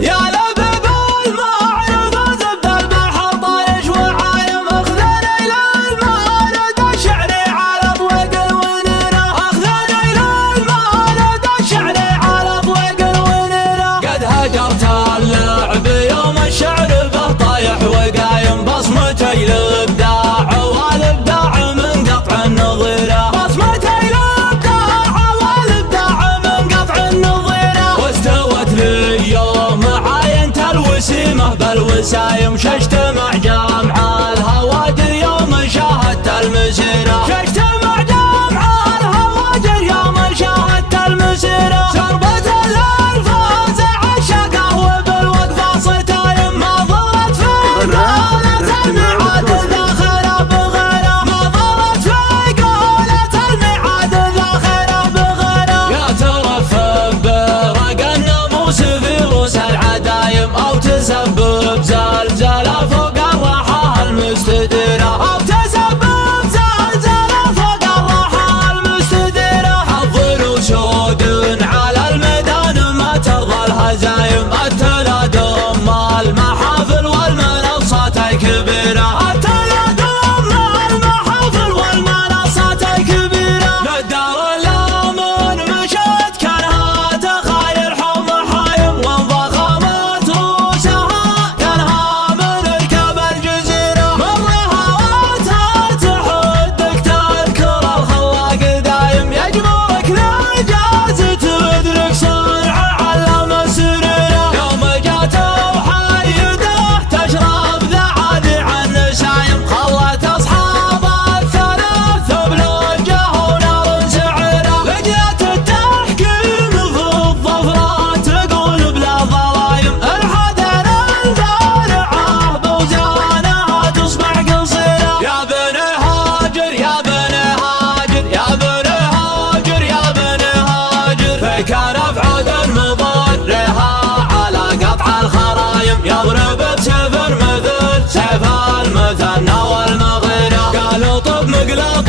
يا لبب المعرفة زبد البحر طايش وعايم اخذنا الى المولد الشعري على طويق الونينة اخذنا الى المولد الشعري على طويق الونينة قد هجرت اللعب يوم الشعر به طايح وقايم بصمتي الابداع والابداع من قطع النظيرة بصمتي الابداع والابداع من قطع النظيرة واستوت لي يوم عاينت الوسيمة بالوسايم شجتمع جامع الهواجر يوم شاهدت المسيرة شجتمع جامع الهواجر يوم شاهدت المسيرة شربت الالفاظ عشقه وبالوقفة ستايم ما ضلت في قولة الميعاد ذاخرة بغيره ما ضلت في قولة الميعاد ذاخرة بغيره يا ترفب برق الناموس في رؤوس العدايم او تسبب زلزلة فوق الراحة المستديرة او تسبب زلزلة فوق الراحة المستديرة حضر اسود على الميدان ما ترضى الهزايم التلادم المحافل والمنصات الكبيرة التلادم المحافل والمنصات الكبيرة للدار الامن مشت كانها تخايل حوم حايم وانضخمت روسها كانها من ركب الجزيرة من رهواتها تحدك تذكر الخلاق دايم يجبرك للجاز تدرك صنع علم السريرة يوم جات وحيده تشرب ذعاذي عن نسايم خلت اصحاب الثلاث بلوجه ونار سعيرة لجنة التحكيم في الظفرة تقول بلا ظلايم الحدن الفارعة بوزانها تصبح قصيرة يا بني هاجر يا بني هاجر يا بني هاجر يا بني هاجر فكان افعد مضرها على قطع الخرايم يضرب بسيف مثل سيف المثنى والمغيرة قالوا طب مقلط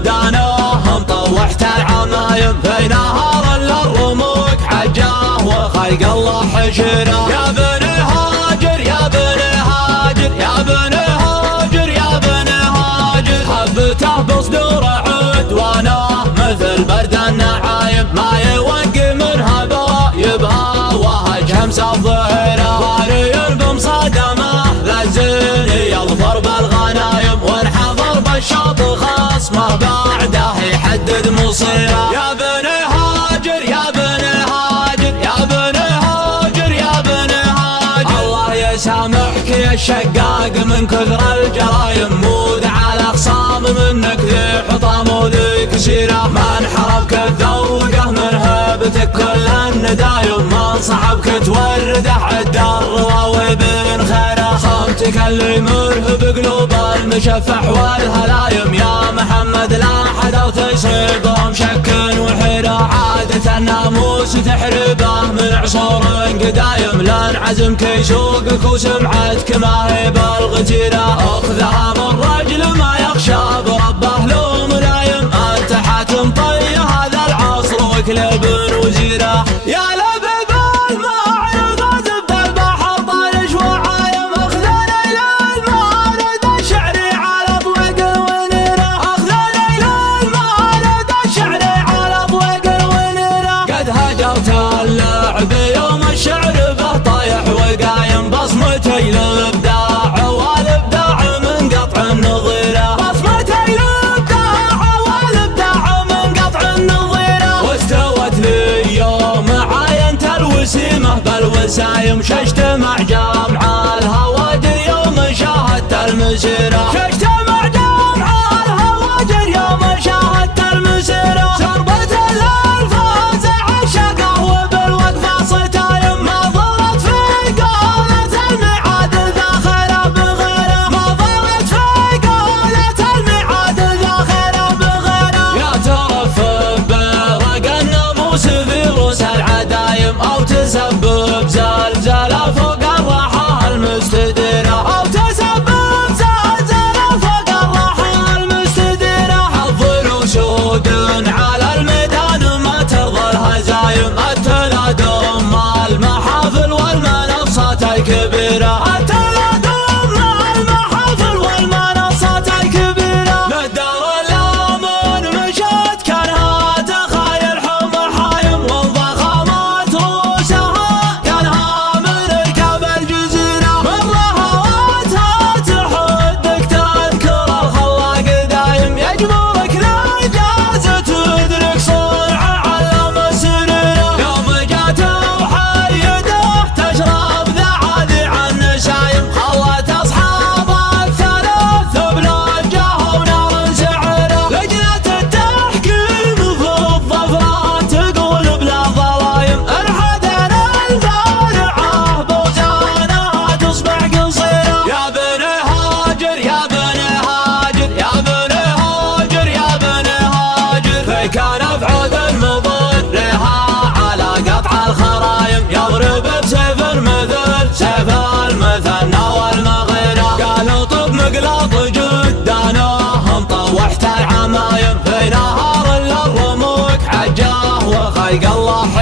جدانهم طوحت العمايم في نهار للرموك حجاه وخلق الله حشيرة يا بني هاجر يا بني هاجر يا بني هاجر يا بني هاجر حبته بصدور عدوانه مثل برد النعايم ما يوقي منها بايبها وهج همس الظهيرة باري بمصادمه ذا الزين يظفر بالغنايم وانحضر بالشوط خصمه بعده يحدد مصيره يا بني هاجر يا بني هاجر يا بني هاجر يا بني هاجر الله يسامحك يا الشقاق من كثر الجرايم مود على اخصام منك ذي حطام وذي كسيره ما انحربك الذوقه من هبتك كل الندايم ما صحبك تورده عد الرواوي بن خيره صوتك اللي مرهب قلوب المشفح والهلايم يا محمد لا حدا تصيبهم شك وحيره عادة الناموس تحربه من عصور قدايم لان عزمك يسوقك وسمعتك ما هي بالغتيره اخذها من رجل ما يخشى بربه لو ملايم انت حاتم طي هذا العصر وكلب وزيره يا لبب المعرفة زبد البحر طايش وعايم اخذنا الى المولد الشعري على طويق الونينة اخذنا الى المولد الشعري على طويق الونينة قد هجرت اللعب يوم الشعر به طايح وقايم بصمتي الابداع والابداع من قطع النظيرة بصمتي الابداع والابداع من قطع النظيرة واستوت لي يوم عاينت الوسيمة بالوسايم شجتمع جامع الهواجر يوم شاهدت المسيرة شجتمع جامع الهواجر يوم شاهدت المسيرة شربت الالفاظ عشقه وبالوقفة ستايم ما ضلت في قولة الميعاد ذاخرة بغيره ما ضلت في قولة الميعاد ذاخرة بغيره يا ترفب برق الناموس في رؤوس العدايم او تسبب زلزلة فوق الراحة المستديرة او تسبب زلزلة فوق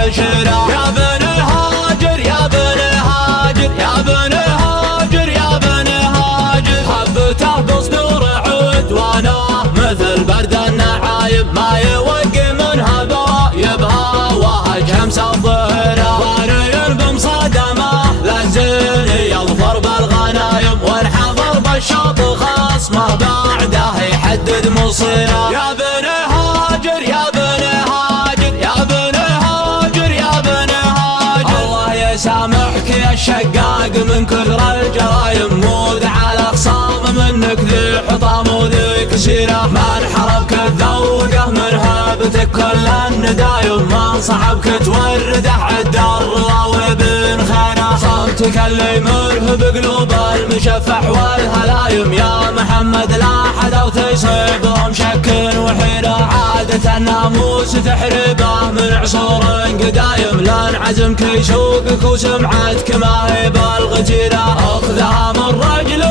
والشرا. يا بني هاجر يا بني هاجر يا بني هاجر يا بني هاجر، حبته بصدور عدوانه مثل برد النعايم ما يوقي من هبايبها وهجهم الظهره. ضاري بمصادمه للزين يظفر بالغنايم والحضر بالشوط خصمه بعده يحدد مصيره. يا بني هاجر يا بني هاجر يا بني هاجر يا بني هاجر، الله يسامحك يا الشقاق من كثر الجرايم، مود على خصام منك ذي حطام وذي كسيره. ما انحربك الذوقه من هبتك كل الندايم، ما صعبك تورده عد الرضا وابن خانه. صمتك اللي مرهب قلوب المشفح والهلايم، يا محمد لا حدا وتصيبهم شك وحيره. عادة الناموس تحربه من عصور قدايم، لان عزمك يسوقك وسمعتك ما هي بالغتيره. اخذها من رجل